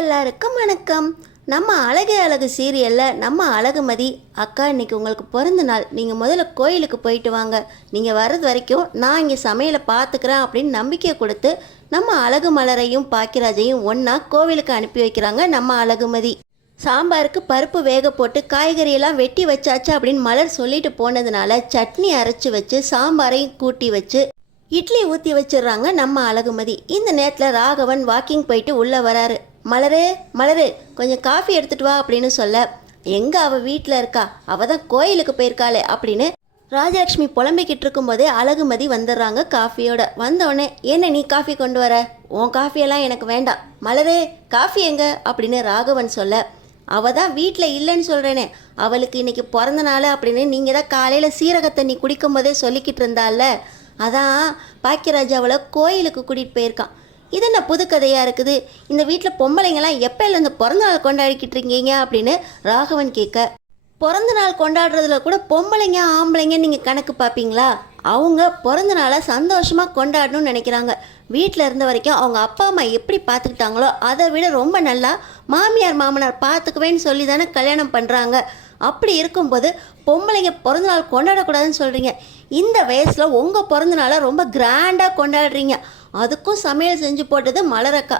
எல்லாருக்கும் வணக்கம். நம்ம அழகு அழகு சீரியலில் நம்ம அழகுமதி அக்கா இன்னைக்கு உங்களுக்கு பிறந்த நாள், நீங்கள் முதல்ல கோயிலுக்கு போயிட்டு வாங்க, நீங்கள் வர்றது வரைக்கும் நான் இங்கே சமையலை பார்த்துக்கிறேன் அப்படின்னு நம்பிக்கை கொடுத்து நம்ம அழகு மலரையும் பாக்கியராஜையும் ஒன்றா கோவிலுக்கு அனுப்பி வைக்கிறாங்க நம்ம அழகுமதி. சாம்பாருக்கு பருப்பு வேக போட்டு காய்கறியெல்லாம் வெட்டி வச்சாச்சு அப்படின்னு மலர் சொல்லிட்டு போனதுனால சட்னி அரைச்சி வச்சு சாம்பாரையும் கூட்டி வச்சு இட்லி ஊற்றி வச்சிடுறாங்க நம்ம அழகுமதி. இந்த நேரத்தில் ராகவன் வாக்கிங் போயிட்டு உள்ளே வராரு. மலரே மலரே கொஞ்சம் காஃபி எடுத்துகிட்டு வா அப்படின்னு சொல்ல, எங்கே அவள் வீட்டில் இருக்கா, அவள் தான் கோயிலுக்கு போயிருக்காளே அப்படின்னு ராஜலக்ஷ்மி புலம்பிக்கிட்டு இருக்கும்போதே அழகுமதி வந்துடுறாங்க காஃபியோட. வந்தோடனே என்ன நீ காஃபி கொண்டு வர, உன் காஃபியெல்லாம் எனக்கு வேண்டாம், மலரே காஃபி எங்க அப்படின்னு ராகவன் சொல்ல, அவள் தான் வீட்டில் இல்லைன்னு சொல்கிறேனே, அவளுக்கு இன்னைக்கு பிறந்த நாள் அப்படின்னு நீங்கள் தான் காலையில் சீரக தண்ணி குடிக்கும் போதே சொல்லிக்கிட்டு இருந்தால, அதான் பாக்கியராஜ் அவளை கோயிலுக்கு கூட்டிகிட்டு போயிருக்கான். இது என்ன புது கதையாக இருக்குது, இந்த வீட்டில் பொம்பளைங்களாம் எப்போல இந்த பிறந்த நாள் கொண்டாடிக்கிட்டு இருக்கீங்க அப்படின்னு ராகவன் கேட்க, பிறந்த நாள் கொண்டாடுறதுல கூட பொம்பளைங்க ஆம்பளைங்க நீங்கள் கணக்கு பார்ப்பீங்களா, அவங்க பிறந்த நாளை சந்தோஷமாக கொண்டாடணும்னு நினைக்கிறாங்க. வீட்டில் இருந்த வரைக்கும் அவங்க அப்பா அம்மா எப்படி பார்த்துக்கிட்டாங்களோ அதை விட ரொம்ப நல்லா மாமியார் மாமனார் பார்த்துக்குவேன்னு சொல்லி தானே கல்யாணம் பண்ணுறாங்க. அப்படி இருக்கும்போது பொம்பளைங்க பிறந்த நாள் கொண்டாடக்கூடாதுன்னு சொல்கிறீங்க. இந்த வயசில் உங்கள் பிறந்த நாளை ரொம்ப கிராண்டாக கொண்டாடுறீங்க. அதுக்கும் சமையல் செஞ்சு போட்டது மலரக்கா.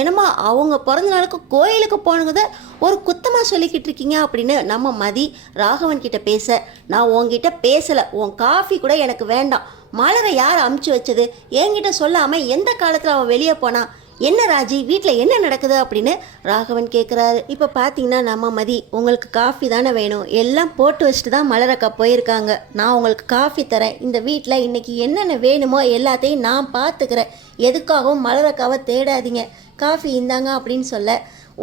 என்னம்மா அவங்க பிறந்த நாளுக்கு கோயிலுக்கு போனதை ஒரு குத்தமாக சொல்லிக்கிட்டு இருக்கீங்க அப்படின்னு நம்ம மதி ராகவன் கிட்ட பேச, நான் உங்ககிட்ட பேசலை, உன் காஃபி கூட எனக்கு வேண்டாம், மலரை யார் அமுச்சு வச்சது, என்கிட்ட சொல்லாமல் எந்த காலத்தில் அவன் வெளியே போனான், என்ன ராஜி வீட்டில் என்ன நடக்குது அப்படின்னு ராகவன் கேட்குறாரு. இப்போ பார்த்தீங்கன்னா நம்ம மதி உங்களுக்கு காஃபி தானே வேணும், எல்லாம் போட்டு வச்சுட்டு தான் மலரக்கா போயிருக்காங்க, நான் உங்களுக்கு காஃபி தரேன், இந்த வீட்டில் இன்றைக்கி என்னென்ன வேணுமோ எல்லாத்தையும் நான் பார்த்துக்கிறேன், எதுக்காகவும் மலரக்காவை தேடாதீங்க, காஃபி இந்தாங்க அப்படின்னு சொல்ல,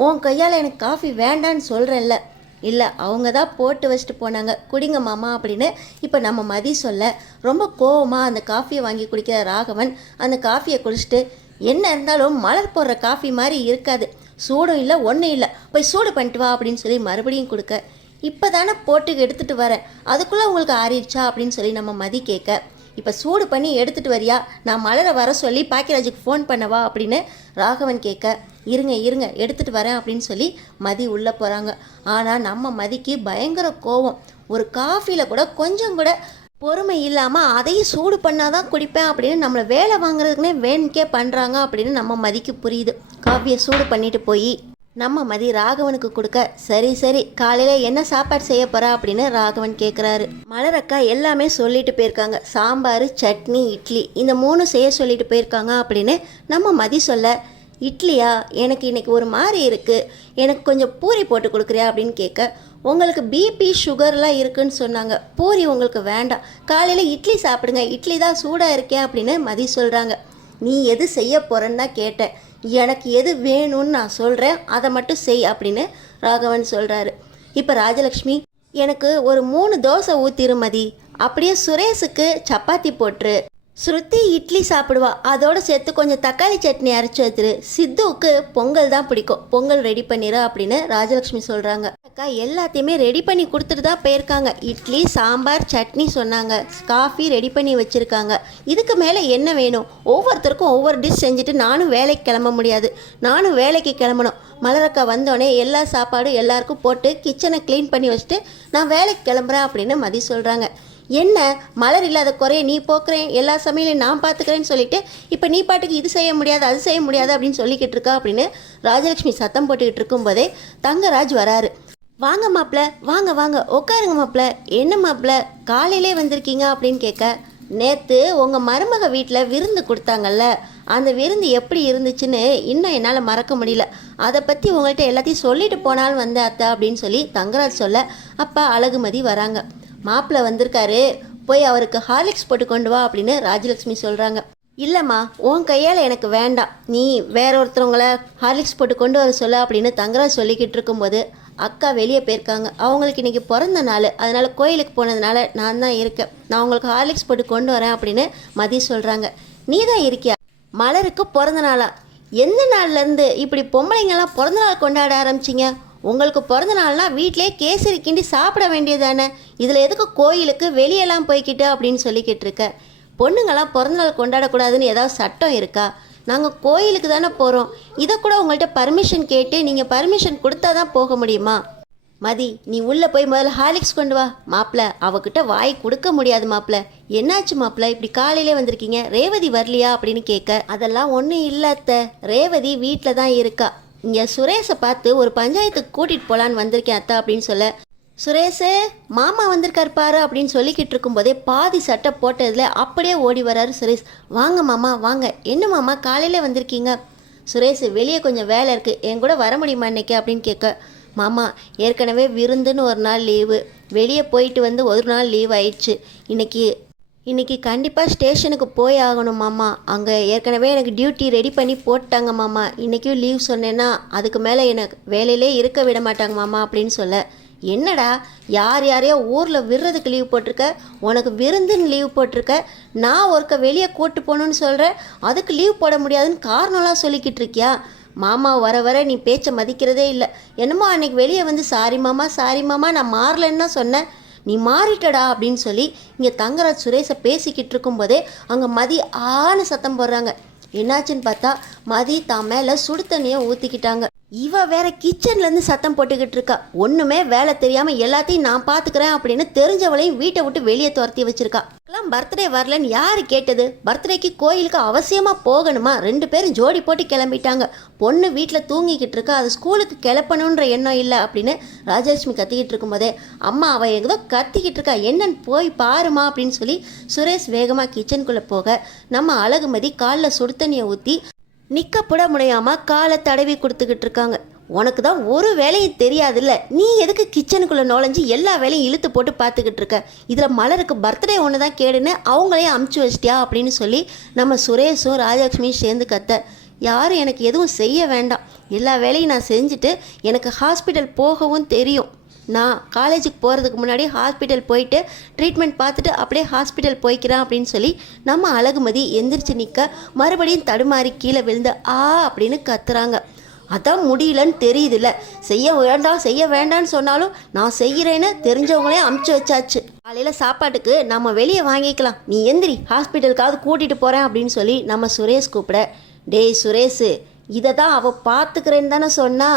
உன் கையால் எனக்கு காஃபி வேண்டான்னு சொல்கிறேன்ல, இல்லை அவங்க தான் போட்டு வச்சுட்டு போனாங்க குடிங்க மாமா அப்படின்னு இப்போ நம்ம மதி சொல்ல, ரொம்ப கோவமாக அந்த காஃபியை வாங்கி குடிக்கிற ராகவன் அந்த காஃபியை குடிச்சிட்டு, என்ன இருந்தாலும் மலர் போடுற காஃபி மாதிரி இருக்காது, சூடும் இல்லை ஒன்றும் இல்லை, போய் சூடு பண்ணிட்டு வா அப்படின்னு சொல்லி மறுபடியும் கொடுக்க, இப்போ தானே போட்டு எடுத்துகிட்டு வரேன், அதுக்குள்ளே உங்களுக்கு ஆறிடுச்சா அப்படின்னு சொல்லி நம்ம மதி கேட்க, இப்போ சூடு பண்ணி எடுத்துகிட்டு வரியா, நான் மலரை வர சொல்லி பாக்கியராஜுக்கு ஃபோன் பண்ணவா அப்படின்னு ராகவன் கேட்க, இருங்க இருங்க எடுத்துகிட்டு வரேன் அப்படின்னு சொல்லி மதி உள்ளே போகிறாங்க. ஆனால் நம்ம மதிக்கு பயங்கர கோவம், ஒரு காஃபியில் கூட கொஞ்சம் கூட பொறுமை இல்லாமல் அதையும் சூடு பண்ணாதான் குடிப்பேன் அப்படின்னு நம்மளை வேலை வாங்குறதுக்குனே வேணுக்கே பண்ணுறாங்க அப்படின்னு நம்ம மதிக்கு புரியுது. காஃபியை சூடு பண்ணிட்டு போய் நம்ம மதி ராகவனுக்கு கொடுக்க, சரி சரி காலையில் என்ன சாப்பாடு செய்ய போகிறா அப்படின்னு ராகவன் கேட்குறாரு. மலரக்கா எல்லாமே சொல்லிட்டு போயிருக்காங்க, சாம்பார் சட்னி இட்லி இந்த 3 செய்ய சொல்லிட்டு போயிருக்காங்க அப்படின்னு நம்ம மதி சொல்ல, இட்லியா எனக்கு இன்னைக்கு ஒரு மாதிரி இருக்குது, எனக்கு கொஞ்சம் பூரி போட்டு கொடுக்குறியா அப்படின்னு கேட்க, உங்களுக்கு பிபி சுகர்லாம் இருக்குன்னு சொன்னாங்க, பூரி உங்களுக்கு வேண்டாம், காலையில் இட்லி சாப்பிடுங்க, இட்லி தான் சூடாக இருக்கே அப்படின்னு மதி சொல்கிறாங்க. நீ எது செய்ய போகிறேன்னு தான் கேட்டேன், எனக்கு எது வேணும்னு நான் சொல்கிறேன் அதை மட்டும் செய் அப்படின்னு ராகவன் சொல்கிறாரு. இப்போ ராஜலக்ஷ்மி எனக்கு ஒரு 3 தோசை ஊற்றிரு மதி, அப்படியே சுரேஷுக்கு சப்பாத்தி போட்டுரு, ஸ்ருதி இட்லி சாப்பிடுவா அதோடு சேர்த்து கொஞ்சம் தக்காளி சட்னி அரைச்சி வச்சுரு, சித்துவுக்கு பொங்கல் தான் பிடிக்கும், பொங்கல் ரெடி பண்ணிடு அப்படின்னு ராஜலக்ஷ்மி சொல்கிறாங்க. அக்கா எல்லாத்தையுமே ரெடி பண்ணி கொடுத்துட்டு தான் போயிருக்காங்க, இட்லி சாம்பார் சட்னி சொன்னாங்க, காஃபி ரெடி பண்ணி வச்சுருக்காங்க, இதுக்கு மேலே என்ன வேணும், ஒவ்வொருத்தருக்கும் ஒவ்வொரு டிஷ் செஞ்சுட்டு நானும் வேலைக்கு கிளம்ப முடியாது, நானும் வேலைக்கு கிளம்பணும், மலரக்கா வந்தோடனே எல்லா சாப்பாடும் எல்லாருக்கும் போட்டு கிச்சனை க்ளீன் பண்ணி வச்சுட்டு நான் வேலைக்கு கிளம்புறேன் அப்படின்னு மதி சொல்கிறாங்க. என்ன மலர் இல்லாத குறைய நீ போக்குறேன், எல்லா சமையலையும் நான் பார்த்துக்கிறேன்னு சொல்லிட்டு இப்போ நீ பாட்டுக்கு இது செய்ய முடியாது அது செய்ய முடியாது அப்படின்னு சொல்லிக்கிட்டு இருக்கா அப்படின்னு ராஜலக்ஷ்மி சத்தம் போட்டுக்கிட்டு இருக்கும்போதே தங்கராஜ் வராரு. வாங்க மாப்பிள்ள வாங்க வாங்க உட்காருங்க மாப்பிள்ள, என்ன மாப்பிள்ள காலையிலே வந்திருக்கீங்க அப்படின்னு கேட்க, நேற்று உங்கள் மருமக வீட்டில் விருந்து கொடுத்தாங்கல்ல, அந்த விருந்து எப்படி இருந்துச்சுன்னு இன்னும் என்னால் மறக்க முடியல, அதை பற்றி உங்கள்கிட்ட எல்லாத்தையும் சொல்லிட்டு போனாலும் வந்த அத்தை அப்படின்னு சொல்லி தங்கராஜ் சொல்ல, அப்போ அழகுமதி வராங்க. மாப்பிள்ளை வந்திருக்காரு, போய் அவருக்கு ஹார்லிக்ஸ் போட்டு கொண்டு வா அப்படின்னு ராஜலக்ஷ்மி சொல்கிறாங்க. இல்லைம்மா உன் கையால் எனக்கு வேண்டாம், நீ வேற ஒருத்தவங்கள ஹார்லிக்ஸ் போட்டு கொண்டு வர சொல்ல அப்படின்னு தங்கராஜ் சொல்லிக்கிட்டு இருக்கும்போது அக்கா வெளியே போயிருக்காங்க, அவங்களுக்கு இன்றைக்கி பிறந்த நாள், அதனால் கோயிலுக்கு போனதுனால நான் தான் இருக்கேன், நான் உங்களுக்கு ஹார்லிக்ஸ் போட்டு கொண்டு வரேன் அப்படின்னு மதி சொல்கிறாங்க. நீ தான் இருக்கியா, மலருக்கு பிறந்த நாளா, எந்த நாள்லேருந்து இப்படி பொம்பளைங்கெல்லாம் பிறந்த நாள் கொண்டாட ஆரம்பிச்சிங்க, உங்களுக்கு பிறந்த நாள்னா வீட்டிலே கேசரி கிண்டி சாப்பிட வேண்டியதானே, இதில் எதுக்கு கோயிலுக்கு வெளியெல்லாம் போய்கிட்டு அப்படின்னு சொல்லிக்கிட்டு இருக்க, பொண்ணுங்கள்லாம் பிறந்த நாள் கொண்டாடக்கூடாதுன்னு ஏதாவது சட்டம் இருக்கா, நாங்கள் கோயிலுக்கு தானே போகிறோம். இதை கூட உங்கள்கிட்ட பர்மிஷன் கேட்டு நீங்கள் பர்மிஷன் கொடுத்தா தான் போக முடியுமா? மதி, நீ உள்ளே போய் முதல்ல ஹார்லிக்ஸ் கொண்டு வா. மாப்பிள்ள, அவகிட்ட வாய் கொடுக்க முடியாது மாப்பிள்ள. என்னாச்சு மாப்பிள்ள, இப்படி காலையிலே வந்திருக்கீங்க, ரேவதி வரலையா அப்படின்னு கேட்க, அதெல்லாம் ஒன்றும் இல்லை அத்தை, ரேவதி வீட்டில் தான் இருக்கா. இங்கே சுரேஷை பார்த்து ஒரு பஞ்சாயத்துக்கு கூட்டிகிட்டு போகலான்னு வந்திருக்கேன் அத்தா அப்படின்னு சொல்ல, சுரேஷே மாமா வந்திருக்கார் பாரு அப்படின்னு சொல்லிக்கிட்டு இருக்கும்போதே பாதி சட்டை போட்டதில் அப்படியே ஓடி வராரு சுரேஷ். வாங்க மாமா வாங்க. என்ன மாமா காலையிலே வந்திருக்கீங்க? சுரேஷ், வெளியே கொஞ்சம் வேலை இருக்குது, என் கூட வர முடியுமா இன்னைக்கு அப்படின்னு கேட்க, மாமா ஏற்கனவே விருந்துன்னு ஒரு நாள் லீவு, வெளியே போயிட்டு வந்து ஒரு நாள் லீவ் ஆயிடுச்சு. இன்னைக்கு கண்டிப்பாக ஸ்டேஷனுக்கு போய் ஆகணும் மாமா. அங்கே ஏற்கனவே எனக்கு டியூட்டி ரெடி பண்ணி போட்டாங்க மாமா. இன்றைக்கும் லீவ் சொன்னேன்னா அதுக்கு மேலே எனக்கு வேலையிலே இருக்க விட மாட்டாங்க மாமா அப்படின்னு சொல்ல, என்னடா யாரையோ ஊரில் விடுறதுக்கு லீவ் போட்டிருக்க, உனக்கு விருந்துன்னு லீவ் போட்டிருக்க, நான் ஒருக்க வெளியே கூப்பிட்டு போகணுன்னு சொல்கிறேன், அதுக்கு லீவ் போட முடியாதுன்னு காரணம்லாம் சொல்லிக்கிட்டு இருக்கியா? மாமா வர வர நீ பேச்சை மதிக்கிறதே இல்லை. என்னமோ அன்னைக்கு வெளியே வந்து சாரி மாமா நான் மாறலன்னு தான் சொன்னேன், நீ மாறிட்டடா அப்படின்னு சொல்லி இங்கே தங்கராஜ் சுரேஷை பேசிக்கிட்டு இருக்கும்போதே அங்கே மதி ஆன சத்தம் போடுறாங்க. என்னாச்சுன்னு பார்த்தா மதி தான் மேலே சுடு தண்ணியை ஊற்றிக்கிட்டாங்க. இவ வேற கிச்சன்லேருந்து சத்தம் போட்டுக்கிட்டு இருக்கா. ஒன்றுமே வேலை தெரியாமல் எல்லாத்தையும் நான் பார்த்துக்கிறேன் அப்படின்னு தெரிஞ்சவளையும் வீட்டை விட்டு வெளியே துரத்தி வச்சிருக்கா. எல்லாம் பர்த்டே வரலன்னு யார் கேட்டது? பர்த்டேக்கு கோயிலுக்கு அவசியமாக போகணுமா? 2 பேரும் ஜோடி போட்டு கிளம்பிட்டாங்க. பொண்ணு வீட்டில் தூங்கிக்கிட்டு இருக்கா, அது ஸ்கூலுக்கு கிளப்பணுன்ற எண்ணம் இல்லை அப்படின்னு ராஜலட்சுமி கத்திக்கிட்டு இருக்கும்போதே, அம்மா அவள் ஏதோ கத்திக்கிட்டு இருக்கா, என்னன்னு போய் பாருமா அப்படின்னு சொல்லி சுரேஷ் வேகமாக கிச்சனுக்குள்ளே போக, நம்ம அழகுமதி காலில் சுடு தண்ணியை ஊற்றி நிற்க புட முடியாமல் காலை தடவி கொடுத்துக்கிட்டு இருக்காங்க. உனக்கு தான் ஒரு வேலையும் தெரியாதுல்ல, நீ எதுக்கு கிச்சனுக்குள்ளே நுழைஞ்சி எல்லா வேலையும் இழுத்து போட்டு பார்த்துக்கிட்டு இருக்க? இதில் மலருக்கு பர்த்டே ஒன்று தான் கேடுன்னு அவங்களையும் அமுச்சு வச்சிட்டியா அப்படின்னு சொல்லி நம்ம சுரேஷும் ராஜலட்சுமியும் சேர்ந்து கத்த, யாரும் எனக்கு எதுவும் செய்ய வேண்டாம், எல்லா வேலையும் நான் செஞ்சுட்டு எனக்கு ஹாஸ்பிட்டல் போகவும் தெரியும், நான் காலேஜுக்கு போகிறதுக்கு முன்னாடி ஹாஸ்பிட்டல் போயிட்டு ட்ரீட்மெண்ட் பார்த்துட்டு அப்படியே ஹாஸ்பிட்டல் போய்க்கிறேன் அப்படின்னு சொல்லி நம்ம அழகுமதி எந்திரிச்சு நிற்க மறுபடியும் தடுமாறி கீழே விழுந்து அப்படின்னு கத்துறாங்க. அதான் முடியலன்னு தெரியுதுல்ல, செய்ய வேண்டான்னு சொன்னாலும் நான் செய்கிறேன்னு தெரிஞ்சவங்களே அமுச்சு வச்சாச்சு. காலையில் சாப்பாட்டுக்கு நம்ம வெளியே வாங்கிக்கலாம், நீ எந்திரி, ஹாஸ்பிட்டலுக்காவது கூட்டிகிட்டு போகிறேன் அப்படின்னு சொல்லி நம்ம சுரேஷ் கூப்பிட, டேய் சுரேஷு, இதை தான் அவள் பார்த்துக்கிறேன்னு தானே சொன்னா,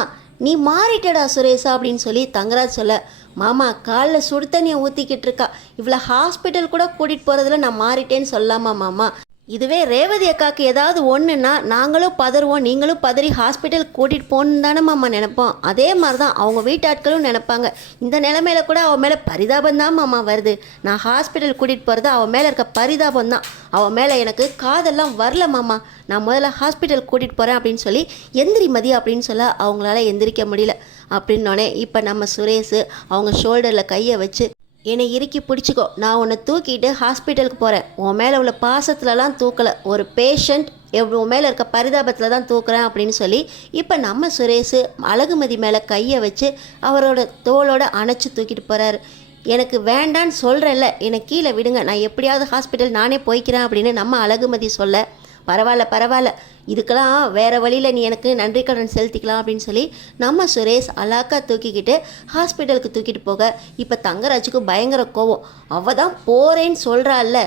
நீ மாறிட்டடா சுரேஷா அப்படின்னு சொல்லி தங்கராஜ் சொல்ல, மாமா காலில் சுடு தண்ணியை ஊற்றிக்கிட்டு இருக்கா, இவ்வளோ ஹாஸ்பிட்டல் கூட கூட்டிகிட்டு போகிறதுல நான் மாறிட்டேன்னு சொல்லாமா மாமா? இதுவே ரேவதி அக்காவுக்கு ஏதாவது ஒன்றுன்னா நாங்களும் பதறுவோம், நீங்களும் பதறி ஹாஸ்பிட்டல் கூட்டிகிட்டு போகணுன்னு தானே மாமா நினைப்போம். அதே மாதிரி தான் அவங்க வீட்டாட்களும் நினைப்பாங்க. இந்த நிலைமையில கூட அவன் மேலே பரிதாபம் தான் மாமா வருது. நான் ஹாஸ்பிட்டல் கூட்டிகிட்டு போகிறது அவன் மேலே இருக்க பரிதாபம் தான், அவன் மேலே எனக்கு காதெல்லாம் வரல மாமா. நான் முதல்ல ஹாஸ்பிட்டல் கூட்டிகிட்டு போகிறேன் அப்படின்னு சொல்லி எந்திரி மதி அப்படின்னு சொல்ல அவங்களால எந்திரிக்க முடியல. அப்படின்னோடனே இப்போ நம்ம சுரேஷ் அவங்க ஷோல்டரில் கையை வச்சு, என்னை இறுக்கி பிடிச்சிக்கோ, நான் உன்னை தூக்கிட்டு ஹாஸ்பிட்டலுக்கு போகிறேன், உன் மேலே உள்ள பாசத்துலலாம் தூக்கலை, ஒரு பேஷண்ட் உன் மேலே இருக்க பரிதாபத்தில் தான் தூக்குறேன் அப்படின்னு சொல்லி இப்போ நம்ம சுரேஷ் அழகுமதி மேலே கையை வச்சு அவரோட தோளோட அணைச்சி தூக்கிட்டு போகிறாரு. எனக்கு வேண்டான்னு சொல்கிறேன்ல, என்னை கீழே விடுங்க, நான் எப்படியாவது ஹாஸ்பிட்டல் நானே போய்க்கிறேன் அப்படின்னு நம்ம அழகுமதி சொல்ல, பரவாயில்ல இதுக்கெல்லாம் வேறு வழியில் நீ எனக்கு நன்றி கடன் செலுத்திக்கலாம் அப்படின்னு சொல்லி நம்ம சுரேஷ் அலாக்கா தூக்கிக்கிட்டு ஹாஸ்பிட்டலுக்கு தூக்கிட்டு போக, இப்போ தங்கராஜுக்கு பயங்கர கோவம். அவள் தான் போகிறேன்னு சொல்கிறாள்ல,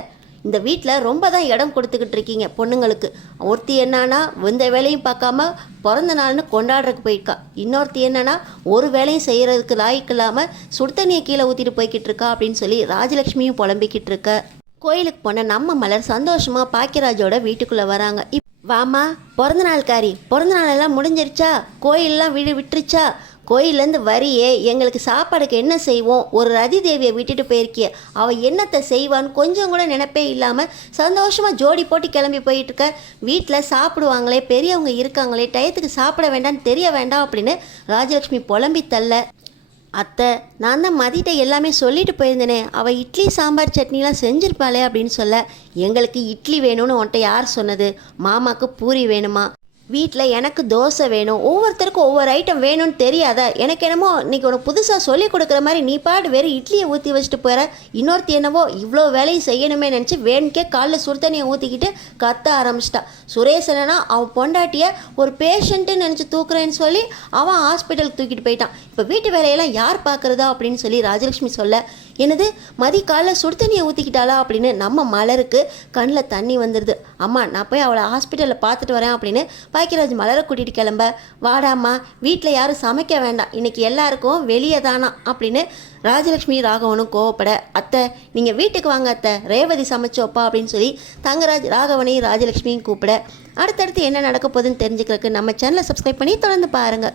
இந்த வீட்டில் ரொம்ப தான் இடம் கொடுத்துக்கிட்டு இருக்கீங்க பொண்ணுங்களுக்கு. ஒருத்தி என்னன்னா எந்த வேலையும் பார்க்காம பிறந்த நாள்னு கொண்டாடுறதுக்கு போயிருக்கா, இன்னொருத்தி என்னன்னா ஒரு வேலையும் செய்கிறதுக்கு லாய்க்கு இல்லாமல் சுடுதண்ணியை கீழே ஊற்றிட்டு போய்கிட்டு இருக்கா அப்படின்னு சொல்லி ராஜலட்சுமியும் புலம்பிக்கிட்டு இருக்க. கோயிலுக்கு போன நம்ம மலர் சந்தோஷமாக பாக்கியராஜோட வீட்டுக்குள்ளே வராங்க. வாமா பிறந்த நாள்காரி, பிறந்த நாளெல்லாம் முடிஞ்சிருச்சா, கோயிலெலாம் விட்டுருச்சா, கோயிலேருந்து வரியே எங்களுக்கு சாப்பாடுக்கு என்ன செய்வோம், ஒரு ரதி தேவியை விட்டுட்டு போயிருக்கிய, அவள் என்னத்தை செய்வான்னு கொஞ்சம் கூட நினைப்பே இல்லாமல் சந்தோஷமாக ஜோடி போட்டு கிளம்பி போயிட்டுருக்க, வீட்டில் சாப்பிடுவாங்களே பெரியவங்க இருக்காங்களே டயத்துக்கு சாப்பிட வேண்டாம்னு தெரிய வேண்டாம் அப்படின்னு ராஜலட்சுமி புலம்பி தள்ள, அத்தை நான் தான் மதிட்ட எல்லாமே சொல்லிட்டு போயிருந்தேனே, அவள் இட்லி சாம்பார் சட்னிலாம் செஞ்சுருப்பாளே அப்படின்னு சொல்ல, எங்களுக்கு இட்லி வேணும்னு உன்ட்ட யார் சொன்னது, மாமாவுக்கு பூரி வேணுமா, வீட்டில் எனக்கு தோசை வேணும், ஒவ்வொருத்தருக்கும் ஒவ்வொரு ஐட்டம் வேணும்னு தெரியாதா, எனக்கு என்னமோ இன்றைக்கி உனக்கு புதுசாக சொல்லி கொடுக்குற மாதிரி நீ பாடு வெறும் இட்லியை ஊற்றி வச்சுட்டு போகிற, இன்னொருத்தி என்னவோ இவ்வளோ வேலையும் செய்யணுமே நினச்சி வேணுக்கே காலில் சுடுதண்ணியை ஊற்றிக்கிட்டு கத்த ஆரம்பிச்சிட்டா. சுரேஷ் என்னன்னா அவன் பொண்டாட்டியை ஒரு பேஷண்ட்டுன்னு நினச்சி தூக்குறேன்னு சொல்லி அவன் ஹாஸ்பிட்டலுக்கு தூக்கிட்டு போயிட்டான். இப்போ வீட்டு வேலையெல்லாம் யார் பார்க்குறதா அப்படின்னு சொல்லி ராஜலட்சுமி சொல்ல, என்னது மதி காலைல சுடு தண்ணியை ஊற்றிக்கிட்டாளா அப்படின்னு நம்ம மலருக்கு கண்ணில் தண்ணி வந்துடுது. அம்மா நான் போய் அவளை ஹாஸ்பிட்டலில் பார்த்துட்டு வரேன் அப்படின்னு பாக்கியராஜ் மலரை கூட்டிகிட்டு கிளம்ப, வாடாம்மா வீட்டில் யாரும் சமைக்க வேண்டாம், இன்றைக்கி எல்லாருக்கும் வெளியே தானா அப்படின்னு ராஜலக்ஷ்மி ராகவனும் கோவப்பட, அத்தை நீங்கள் வீட்டுக்கு வாங்க அத்தை, ரேவதி சமைச்சோப்பா அப்படின்னு சொல்லி தங்கராஜ் ராகவனையும் ராஜலக்ஷ்மியும் கூப்பிட, அடுத்தடுத்து என்ன நடக்க போகுதுன்னு தெரிஞ்சுக்கிறதுக்கு நம்ம சேனலை சப்ஸ்கிரைப் பண்ணி தொடர்ந்து பாருங்கள்.